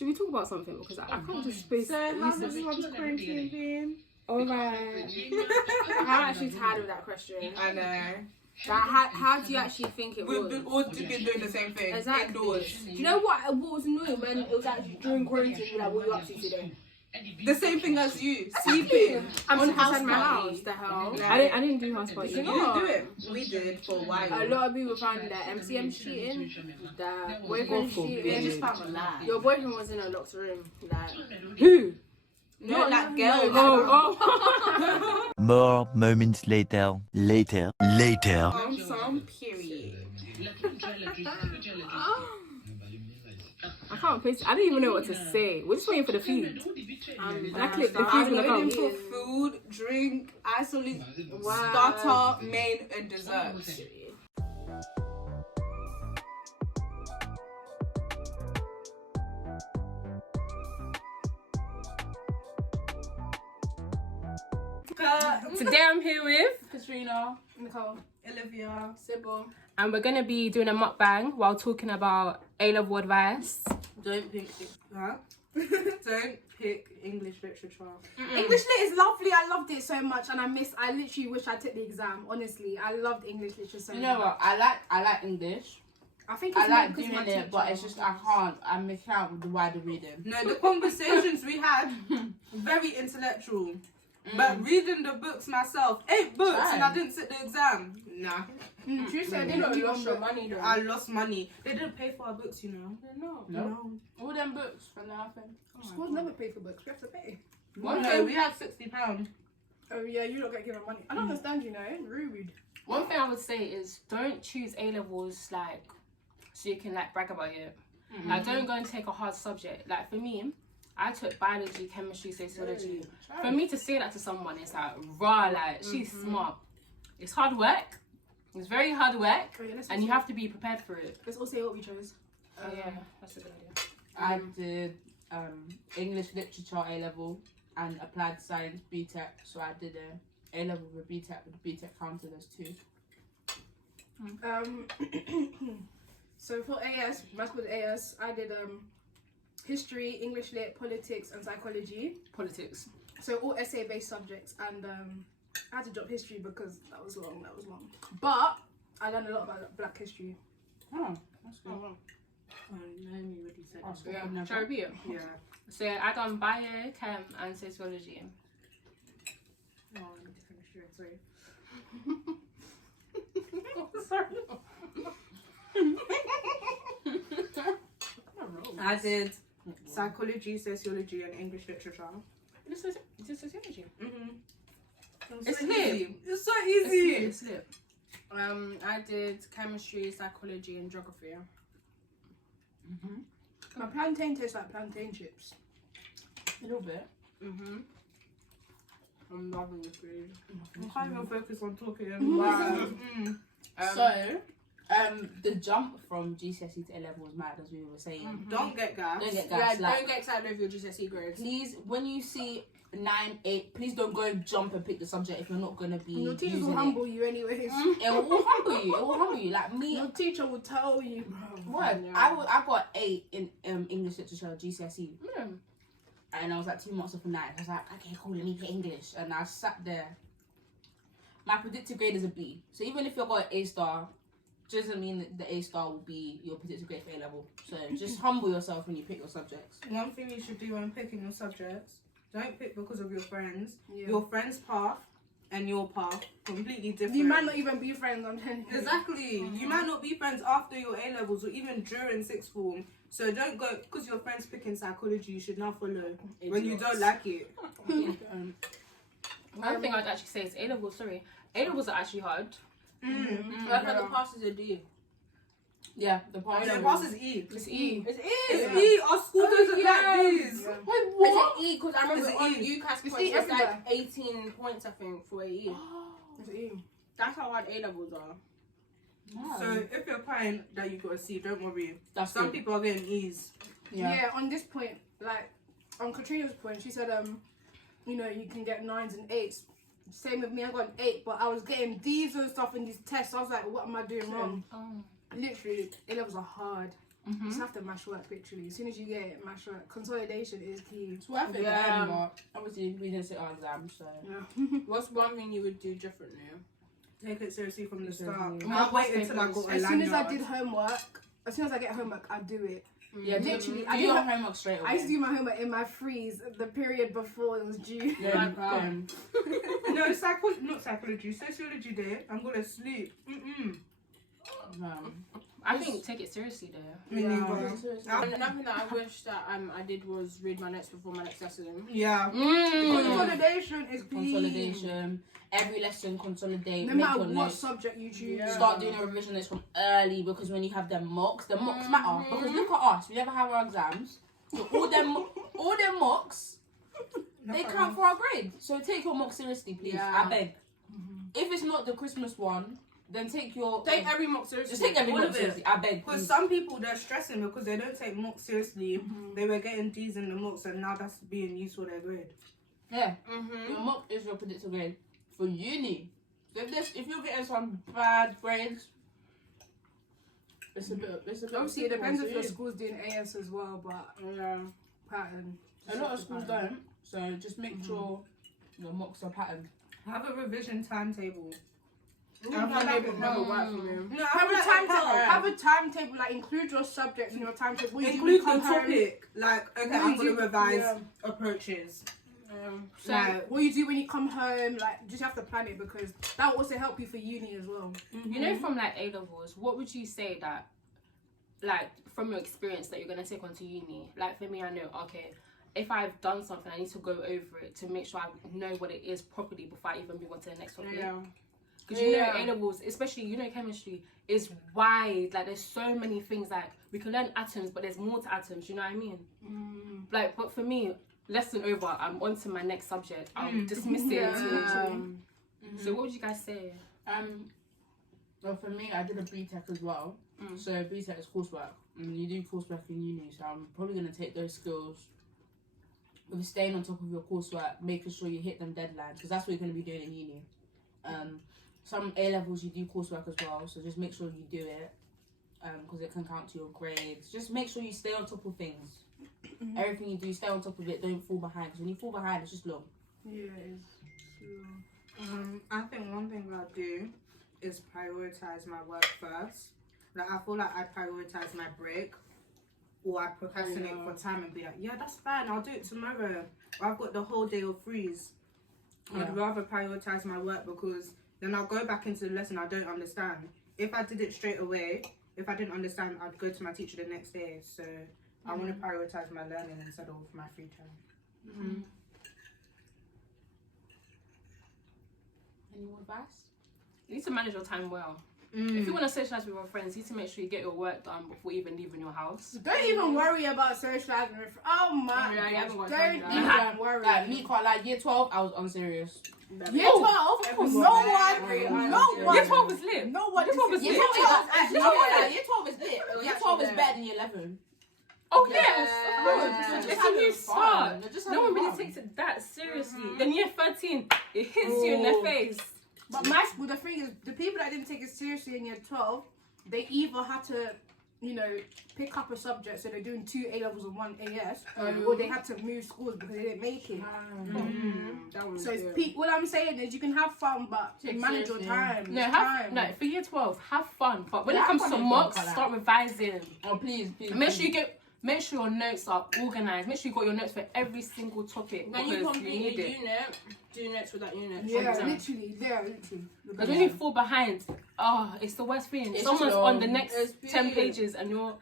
Should we talk about something? Because I can't just space. So how's everyone's quarantine been? Alright. I'm actually tired of that question. I know. Like, how do you actually think it was? We've all been doing the same thing. Exactly. Indoors. Do you know what was annoying when it was actually during quarantine? We're like, what are you up to today? The same thing as you. Sleeping. I'm on house my house. The hell? Yeah. I didn't do house parties. You didn't do it. We did for a while. A lot of people found that MCM cheating, that boyfriend cheating. They just found a lie. Your boyfriend was in a locked room. Like, Who? No, that girl. Oh. More moments later. Some period. I can't face it. I don't even know what to say. We're just waiting for the food. I clicked the food I'm when I waiting come. for food, drink, isolate, Wow. starter, main, and dessert. Today I'm here with Katrina, Nicole, Olivia, Sybil, and we're gonna be doing a mukbang while talking about A-level advice. Don't pick Don't pick English literature. English lit is lovely. I loved it so much, and I literally wish I took the exam. Honestly, I loved English literature so much. You know what? I like English. I think I it's like because doing my it, teacher but it's just I can't. I'm missing out with the wider reading. No, the conversations we had, very intellectual. But reading the books myself, 8 books, and I didn't sit the exam. Nah. She said they don't lost your money though. I lost money. They didn't pay for our books, you know. No. All them books for nothing. Schools never pay for books. We have to pay. No, we had £60. Oh yeah, you don't get given money. I don't understand, you know. Rude. One thing I would say is don't choose A levels like so you can like brag about it. Like don't go and take a hard subject. Like for me, I took biology, chemistry, sociology. For me to say that to someone, it's like raw. Like she's smart. It's hard work. It's very hard work, and you have to be prepared for it. Let's all say what we chose. Oh yeah, that's a good idea. I did English literature A level and applied science BTEC. So I did A level with BTEC, with BTEC counted as 2. So for AS, maths with AS, I did history, English lit, politics, and psychology. Politics. So all essay-based subjects, and I had to drop history because that was long. But I learned a lot about Black history. Oh, that's good. wow. Naomi already said that. Yeah. Shall I repeat it? Yeah. So I done bio, chem, and sociology. Oh, I need to finish it, sorry. I did psychology, sociology, and English literature. This is sociology. It's lit. easy. It's so easy. It's lit. I did chemistry, psychology, and geography. My plantain tastes like plantain chips. A little bit. I'm loving the food. I can't even focus on talking. Wow. So, the jump from GCSE to A level was mad, as we were saying. Don't get gas. Don't get Yeah, gas. Like, don't get excited over your GCSE grades. please, when you see 9, 8, please don't go and jump and pick the subject if you're not gonna be. Your teachers using will humble you anyways. It will humble you. It will humble you. Like me. Your teacher will tell you, bro. What? I got 8 in English literature GCSE. And I was like 2 months off a 9. I was like, okay, cool, let me pick English. And I sat there. My predicted grade is a B. So even if you got an A star, doesn't mean that the A star will be your predicted grade for A level. So just humble yourself when you pick your subjects. One thing you should do when picking your subjects, don't pick because of your friends. Yeah. Your friend's path and your path completely different. You might not even be friends, I'm telling you. Exactly. You might not be friends after your A levels or even during sixth form. So don't go because your friend's picking psychology. You should not follow when you don't like it. One thing I'd actually say is A levels. Sorry, A levels are actually hard. I thought the pass is a D. Yeah, the pass. The pass is E. It's E. It's E. Our school doesn't like these. Yeah. Wait, Is what? it E? Because I remember It's on E. UCAS It's points, E it's like everywhere. 18 points, I think, for a E. It's E. That's how hard A levels are. So if you're crying that you got a C, don't worry. That's Some good. people are getting E's. Yeah, on this point, like, on Katrina's point, she said, you know, you can get 9s and 8s. Same with me, I got an 8, but I was getting D's and stuff in these tests. I was like, what am I doing wrong? Oh. Literally, A levels are hard. You just have to mash work literally. As soon as you get it, mash work. Consolidation is key. It's worth it, Yeah. but obviously we didn't sit our exams, so. Yeah. What's one thing you would do differently? Take it seriously from the start. Seriously. I'll wait until I got a As soon as I lanyard. did homework, as soon as I get homework, I do it. Yeah, Literally, do I your do homework straight away. I used to do my homework in my freeze the period before it was due. Yeah, Like, No, not psychology, sociology day. I'm gonna sleep. I think take it seriously though. Me Yeah. neither. Another thing that I wish that I did was read my notes before my next lesson. Yeah. Consolidation is key. Consolidation. Every lesson consolidate. No make matter your what notes. subject you choose. Yeah. Start doing your revision notes from early because when you have them mocks matter. Because look at us, we never have our exams. So all them mocks, they count for our grade. So take your mock seriously, please. Yeah. I beg. If it's not the Christmas one, then take every mock seriously. just take every All mock of it. seriously. I beg. Because please. some people, they're stressing because they don't take mock seriously. They were getting D's in the mocks and now that's being used for their grade. Yeah. Your mock is your predicted grade for uni. If you're getting some bad grades, it's a bit. Obviously, it depends if your your school's doing AS as well, but Yeah. pattern. A lot of schools don't, so just make sure your mocks are patterned. Have a revision timetable. Never worked for me. No, Have a timetable. Have a timetable. Like include your subjects in your timetable. What you do when Include you the come home. topic. Like, okay, What I'm you going to do- revise yeah. approaches. So Like, what you do when you come home, like just have to plan it because that will also help you for uni as well. You know, from like A levels, what would you say that, like, from your experience that you're gonna take onto uni? Like for me, I know, okay, if I've done something, I need to go over it to make sure I know what it is properly before I even move on to the next topic. Because you know, A levels, especially you know, chemistry is wide. Like there's so many things. Like we can learn atoms, but there's more to atoms. You know what I mean? Like, but for me, lesson over. I'm on to my next subject. I'll dismiss it. So what would you guys say? Well, for me, I did a BTEC as well. So BTEC is coursework, and you do coursework in uni. So I'm probably gonna take those skills with staying on top of your coursework, making sure you hit them deadlines, because that's what you're gonna be doing in uni. Some A levels you do coursework as well, so just make sure you do it, because it can count to your grades. Just make sure you stay on top of things. Everything you do, stay on top of it. Don't fall behind, because when you fall behind, it's just long. Yeah, it is. I think one thing I do is prioritize my work first. Like I feel like I prioritize my break, or I procrastinate for time and be like, yeah, that's fine, I'll do it tomorrow. Or I've got the whole day of freeze. I'd rather prioritize my work because then I'll go back into the lesson I don't understand. If I did it straight away, if I didn't understand, I'd go to my teacher the next day. So I want to prioritize my learning instead of my free time. Any more advice? You need to manage your time well. If you want to socialize with your friends, you need to make sure you get your work done before even leaving your house. Don't even worry about socializing with. Oh my Yeah, you haven't gosh, got time don't for even that. worry. Like me, quite like year 12, I was unserious. Year 12, of course, no one. Year 12 was lit. No one. Year 12 was Year lit. 12 is actually, year 12 is lit. Year 12 is better than year 11. Oh yes, Yeah. of course. Just It's a new having start. fun. They're just No one having really fun. takes it that seriously. Then year 13, it hits you in the face. But my school, the thing is, the people that didn't take it seriously in year 12, they either had to, you know, pick up a subject, so they're doing 2 A levels and 1 AS, or they had to move schools because they didn't make it. So it's what I'm saying is, you can have fun, but Take manage your seriously. time. No, It's have time. no for year 12. Have fun, but when Yeah, it comes have to fun is mocks, fun, like start revising. Oh, please. Make sure you get. Make sure your notes are organized. Make sure you got your notes for every single topic When you because complete need a it. unit, do notes with that unit. Yeah, 100%. literally. Because when you fall behind, it's the worst feeling. It's Someone's long. on the next It's 10 big. pages and you're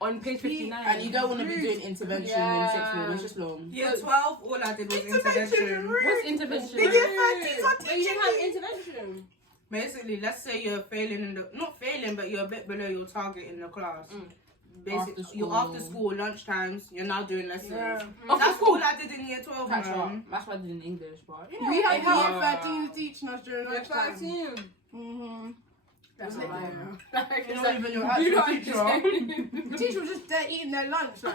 on page 59. And you don't want to be doing intervention in sixth form. It's just long. Year 12, all I did was intervention. What's intervention? Year 13's not But you teaching have me. intervention. Basically, let's say you're failing in the, not failing, but you're a bit below your target in the class. Basically, After you're school. after school, lunch times, you're now doing lessons. Yeah. That's all I did in year 12, That's man. right. That's what I did in English, but you know, We had every year 13 teaching us during year lunchtime. 13. That's That's it. right. Yeah. You're not even your You actual know, teacher. The teacher was just there eating their lunch. Like,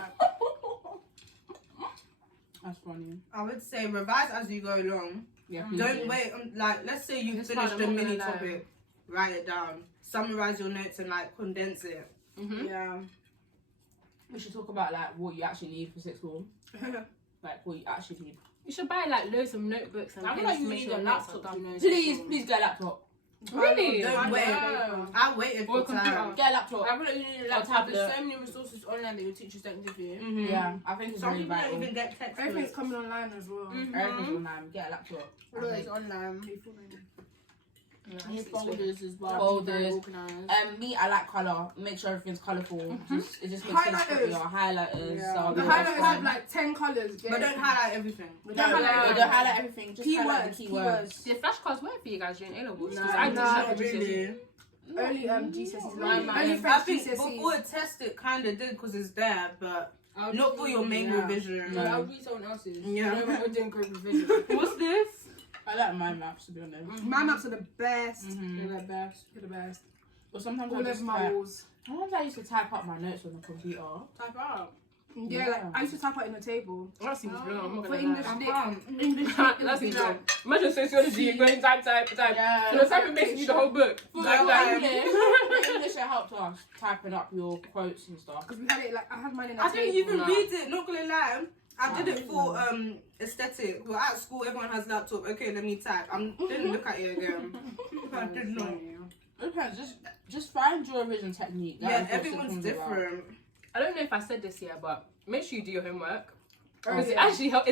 That's funny. I would say revise as you go along. Yeah, Don't wait. Like, let's say you It's finished fine, the I'm not mini gonna lie. topic. Write it down. Summarize your notes and like condense it. yeah. We should talk about like what you actually need for sixth form. Like what you actually need. You should buy like loads of notebooks and I feel pens like to you make need sure a your notes are laptop, done. you know. Please get a laptop. Really? Don't wait. know. I waited Or a for computer. time. Get a laptop. I feel like you need a Or laptop. There's tablet. so many resources online that your teachers don't give you. Mm-hmm. Yeah, I think it's Some really people vital. don't even get text. Everything's coming online as well. Everything's online. Get a laptop. I It's think. online. Yeah, Need it's folders as well. Folders. Organised. Me, I like colour. Make sure everything's colourful. It just makes things Highlighters. prettier. Highlighters. Yeah. So The highlighters have like 10 colours. But don't highlight everything. But No, don't highlight don't highlight everything. Just highlight the Keywords. keywords. Did flashcards work for you guys during A levels? No, I did not not really. Only GCSEs. No, Only I French think GCSEs. before test it kind of did because it's there, but not for your main revision. No. No. I'll read someone else's. Yeah. We're doing group revision. What's this? I like my maps to be honest. My maps are the best. They're the best. They're the best. But sometimes All I over just my type. walls. Sometimes I used to type up my notes on the computer. Type out. Yeah, like I used to type out in the table. That seems real. I'm not For gonna English, lie. English. That seems real. Imagine sociology, you're going type. Yeah. So the typing makes you the whole book. For Like English, it helped us typing up your quotes and stuff. Because we had it like I had mine in the I table. didn't even Nah. read it, not gonna lie. I did it for aesthetic. Well, at school, everyone has laptop. Okay, let me type. I didn't look at it again. I did not. Okay, just find your revision technique. That Yeah, is what everyone's sixth form's about. different. I don't know if I said this here, but make sure you do your homework. Oh, It's yeah.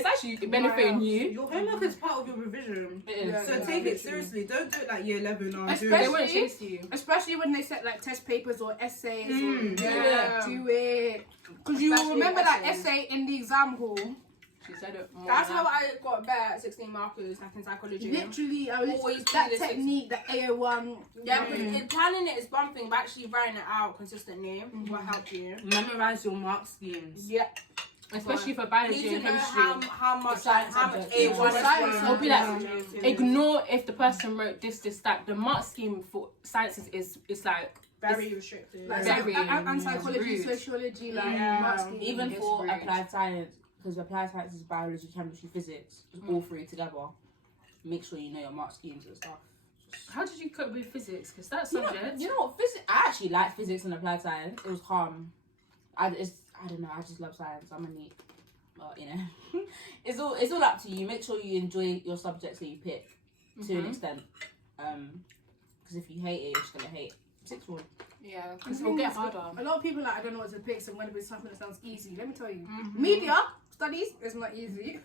actually benefiting you. Your homework is part of your revision. It is. Yeah, So yeah, take it literally. seriously. Don't do it like year 11 or Especially- They won't chase you. Especially when they set like test papers or essays. Mm, or, yeah. do it. Because you will Especially remember that essays. essay in the exam hall. She said it more. That's than how that. I got better at 16 markers, like in psychology. Literally, I was Always that do this. technique, the AO1. Yeah, but in planning it is one thing, but actually writing it out consistently will help you. Memorize your mark schemes. Yeah. Especially for You biology need to and know chemistry. how much science how much subjects, A1 yeah. is Science from. It'll be like, Yeah. Ignore if the person wrote this, that. The mark scheme for sciences is like Very restricted. Like Very, and psychology, rude. sociology, like Yeah. maths scheme. Even It's for rude. applied science, because applied science is biology, chemistry, physics, it's all three together. Make sure you know your mark schemes and stuff. How did you cope with physics? Because that You know, subject. you know what? Physics. I actually like physics and applied science. It was calm. I don't know. I just love science. I'm a neat. But you know, it's all up to you. Make sure you enjoy your subjects that you pick to an extent. Because if you hate it, you're just gonna hate sixth form. Yeah, because it'll get harder. A lot of people like I don't know what to pick, so when it's something that sounds easy, let me tell you, media studies is not easy.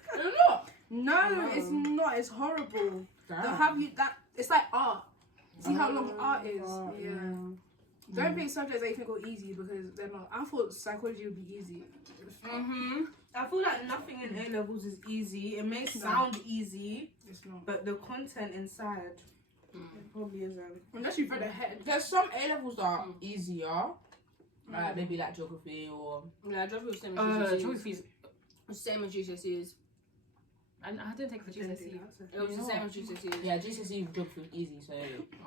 No, it's not. It's horrible. They'll have you that. It's like art. See how long art is. Yeah. Don't pick subjects that you think are easy because they're not. I thought psychology would be easy. I feel like nothing in A levels is easy. It may sound easy, It's not. but the content inside it probably isn't. Unless you've read ahead. There's some A levels that are easier, maybe like geography or. Yeah, geography was same as GCSEs. Geography's. Same as GCSEs. And I didn't take it for GCSE. It was the same as GCSEs. Yeah, GCSE geography was easy, so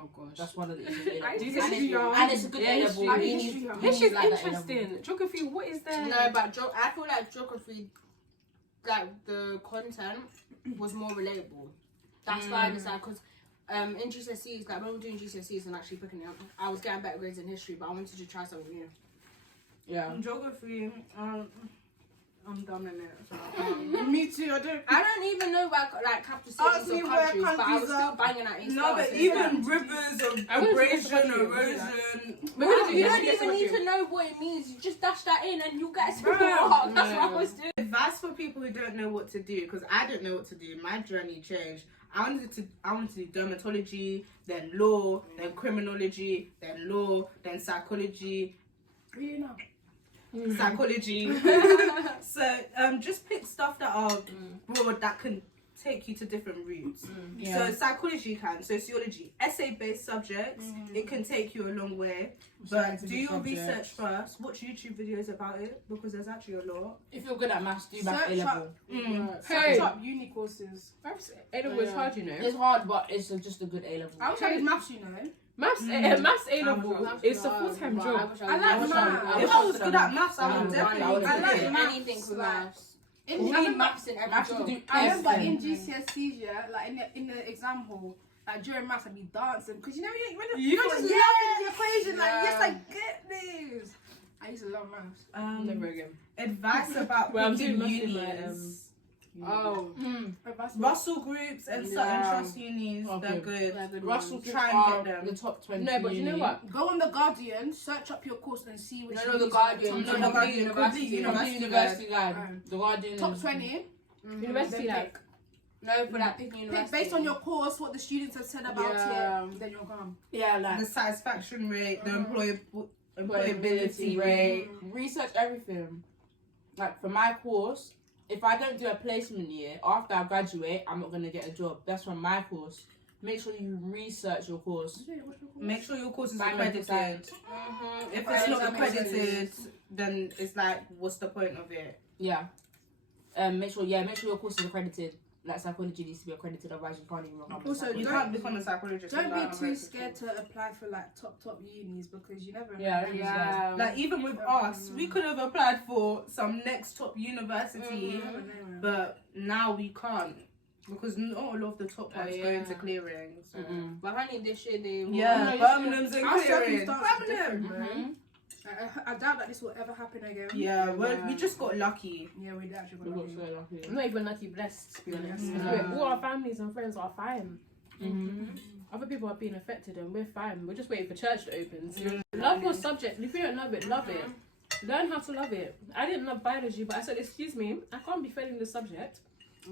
Oh gosh. that's one of the easiest A I levels. did And history, it's- y'all. and it's a good Yeah, A history. level. I did You need- history, y'all. you History's need like that A level. interesting. Geography, what is there? No, but I feel like geography, like the content was more relatable. That's why I decided because in GCSEs, like when we were doing GCSEs and actually picking it up, I was getting better grades in history, but I wanted to try something new. Yeah. Geography, I'm dumb in it. So, Me too. I don't even know where like capital Ask cities me or where countries, but I was countries still are. banging at East. No, but even rivers of I wouldn't abrasion, think it's erosion. We're gonna do You this. don't Yes, even what need you- to know what it means. You just dash that in and you get a Bruh. mark. That's what I was doing. Advice for people who don't know what to do, because I don't know what to do. My journey changed. I wanted to do dermatology, then law, then criminology, then law, then psychology. Really know. Psychology. So just pick stuff that are broad that can take you to different routes. Yeah. So psychology can, sociology, essay-based subjects, it can take you a long way. But Scientific do your subjects. research first. Watch YouTube videos about it because there's actually a lot. If you're good at maths, do maths A Search level. up, Hey. search up uni courses. A-level is hard, you know. It's hard, but it's just a good A level. I wish I did maths, you know. Maths A-level Maths is a hard, full-time but job. I like maths. If I was good at maths, I would I definitely. would've I did like it. maths. anything with like- maths. In, You I need remember, maths in every Maths job. to do I remember in everything. GCSEs, yeah, like in the exam hall, like during maths, I'd be dancing because you know when You you're thought, just yeah. loving the equation, like Yeah. yes, I get this. I used to love maths. Never again. Advice about Well, I'm picking doing mostly unis. Oh. Russell groups and certain trust unis, Okay. they're good. They're good Russell, ones. try Are and get them. the top 20. No, but you know what? Go on the Guardian, search up your course and see which No, the unis Guardian. are No, top the 20. Guardian. University. University University Guide. Guide. The Guardian. Top is- 20. University Then like. No, for like picking pick university. based on your course, what the students have said about it, then you'll come. Yeah, like The satisfaction rate, the employability employability rate. research everything. Like for my course, if I don't do a placement year after I graduate, I'm not gonna get a job. That's from my course. Make sure you research your course. Make sure your course is Environmental accredited. science. If Right, it's not that makes accredited, then it's like, what's the point of it? Yeah. Make sure your course is accredited. Like psychology needs to be accredited, otherwise you can't even become a Also, You psychologist. can't become a psychologist. Don't without be too a scared to apply for like top unis because you never know. Yeah, Yeah. Like even with us, we could have applied for some next top university, You never know. but now we can't because not all of the top ones go into yeah. clearing. So. But honey, this shit they. Yeah, Birmingham's in Our clearing. circumstances are different, bro. Mhm. I doubt that this will ever happen again. Yeah, well, we just got lucky. Yeah, we actually We got got lucky. so lucky. I'm not even lucky, blessed to be honest. Yeah. All our families and friends are fine. Mhm. Other people are being affected and we're fine. We're just waiting for church to open. So love your subject. If you don't love it, love it. Learn how to love it. I didn't love biology, but I said, excuse me, I can't be failing this subject.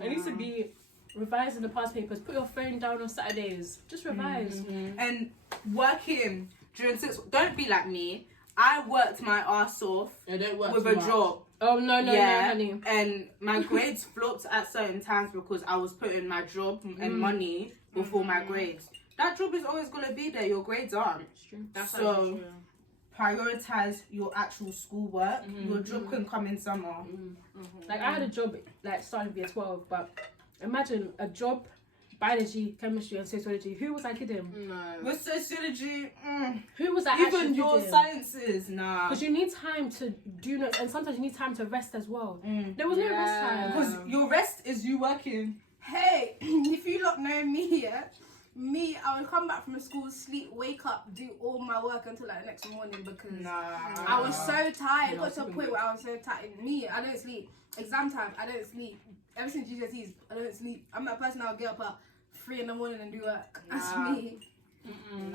I need to be revising the past papers. Put your phone down on Saturdays. Just revise. And working during 6, don't be like me. I worked my ass off Yeah, don't work with too a much. job. Oh, no, Yeah. honey. And my grades flopped at certain times because I was putting my job and money before my grades. That job is always going to be there. Your grades aren't. It's true. That's So- actually true. Prioritize your actual schoolwork. Your job can come in summer. Like I had a job like starting year 12, but imagine a job, biology, chemistry, and sociology. Who was I kidding? No. With sociology, Who was I even actually your kidding? sciences, nah. Because you need time to do notes, and sometimes you need time to rest as well. There was no Yeah. rest time. Because your rest is you working. Hey, if you lot know me, yeah, I would come back from school, sleep, wake up, do all my work until like the next morning because I was so tired. It got to a point where I was so tired. I don't sleep. Exam time, I don't sleep. Ever since Gcse'S, I don't sleep. I'm that person that'll get up at 3 in the morning and do work. That's me.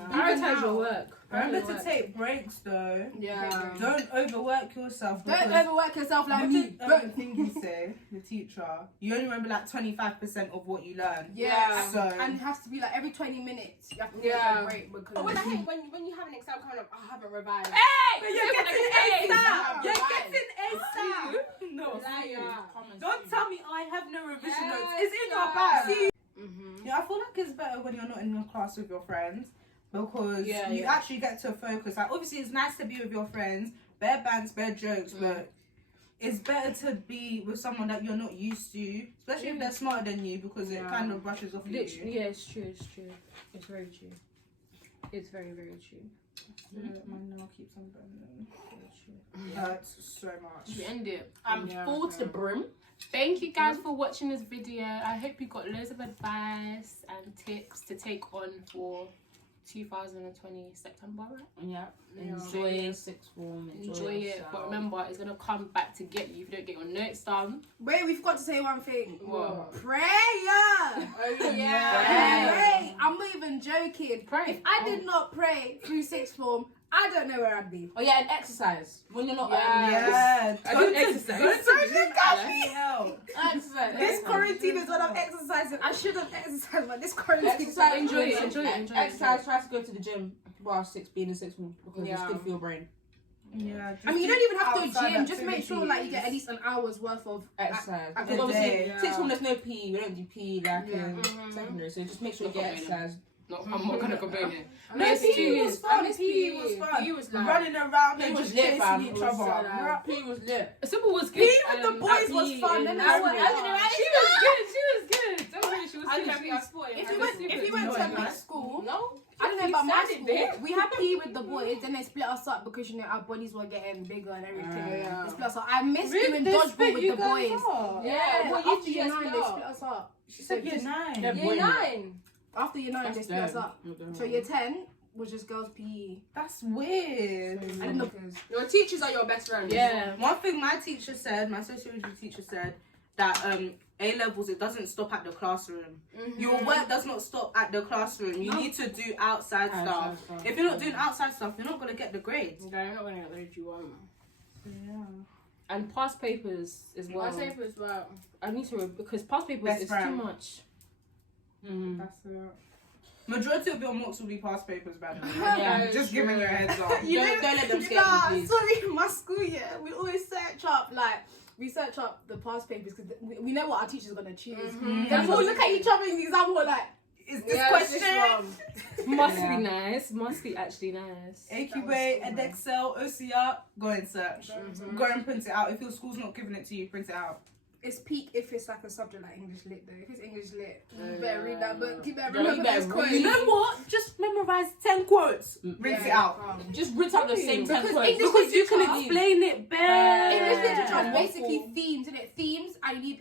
Prioritize your work. Remember to take breaks though. Yeah. Don't overwork yourself. Don't because overwork yourself like what me. did Thingy say, the teacher? You only remember like 25% of what you learn. Yeah. So And it has to be like every 20 minutes. You have to take Yeah. a break because. Oh, when I hate when you have an exam coming up, I haven't revised. But you're getting ASAP. You're getting ASAP. No. Don't tell me I have no revision notes. It's in your bag. Yeah, I feel like it's better when you're not in your class with your friends because you actually get to focus. Like, obviously, it's nice to be with your friends, bare bands, bare jokes, but it's better to be with someone that you're not used to, especially if they're smarter than you because it kind of brushes off you. Literally, yeah, it's true. It's true. It's very true. It's very, very true. My nail keeps on burning. Hurts so much. Should we end it? I'm full to the brim. Thank you guys for watching this video. I hope you got loads of advice and tips to take on for 2020 September, right? Yeah. Enjoy sixth form. Enjoy it. But remember, it's gonna come back to get you if you don't get your notes done. Wait, we forgot to say one thing. What? Prayer! Yeah. Pray! I'm not even joking. Pray. If I did not pray through sixth form, I don't know where I'd be. Oh yeah, and exercise when you're not. Yeah, I do exercise. Go to the gym, guys, need help. Exercise. This quarantine is when I'm exercising. I should have exercised, but this quarantine. Exercise. Enjoy it. Exercise. Try to go to the gym while being in sixth form because it's good for your brain. Yeah. I mean, you don't even have to outside gym. Just make sure like you get at activities. least an hour's worth of Exercise. a Because good obviously, day. sixth form there's no PE. We don't do PE like Yeah. in secondary. So just make sure you Not get complaining. exercise. No, I'm not gonna complain here. No, Yes, PE too. was fun. I miss PE was fun. PE was like- running around PE and was just lit, chasing fam. each It was other. so loud. PE was lit. Simple was good. PE with the boys was fun. Then I I went. She was good. She was good. Don't worry, she was I good. can't She be was- a sport. If you went to a mixed school, No. I don't know about my You said it, school. babe. We had PE with the boys, then they split us up because our bodies were getting bigger and everything. Yeah. They split us up. I missed doing dodgeball with the boys. Yeah. Well, Well, after year 9, they split us up. She said year 9. Yeah, boy, Year 9. After year 9, they That's split us dead. up. So year 10, was just girls' PE. That's weird. I didn't know because Your teachers are your best friends. Yeah. One thing my teacher said, my sociology teacher said, that A levels, it doesn't stop at the classroom. Your work does not stop at the classroom. You need to do outside stuff. If you're not doing outside stuff, you're not gonna get the grades. Yeah, you're not going to get the grade you want. Yeah. And past papers as well. Past papers, well. I need to because past papers Best is friend. too much. That's it. Majority of your mocks will be past papers, by the way. Yeah, Just giving you a heads up. You Don't let them scare you, please. sorry, in my school, yeah, we always search up the past papers because we know what our teacher's gonna choose. Then we'll look at each other in the exam, we're like, Is this question? Must be nice. Must be actually nice. AQA, Edexcel, OCR, go and search. Go and print it out. If your school's not giving it to you, print it out. It's peak if it's like a subject like English lit though. If it's English lit, you better yeah. read that book. You better Yeah, remember you better those read. quotes. You know what? Just memorize 10 quotes. Print it out. Just print out the same 10 Because quotes. English Because you can literature- explain it better. English literature is Yeah. basically themes, isn't it? Themes, and you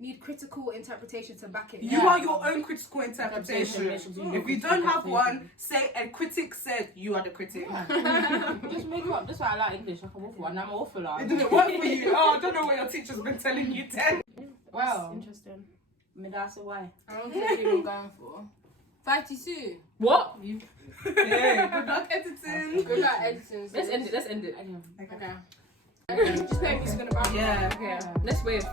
need critical interpretation to back it. You are your own critical interpretation. Interpretation. If you don't have one, say a critic said you are the critic. Just make it up. That's why I like English. I can waffle, and I'm awful. It didn't work for you. Oh, I don't know what your teacher's been telling you 10. Well, Interesting. I mean, that's why. I don't think what you're going for. 52. What? Yeah, good luck editing. Good luck editing. Let's end it. Let's end it. Okay. Just play music in the background. Yeah. Okay. Let's wave.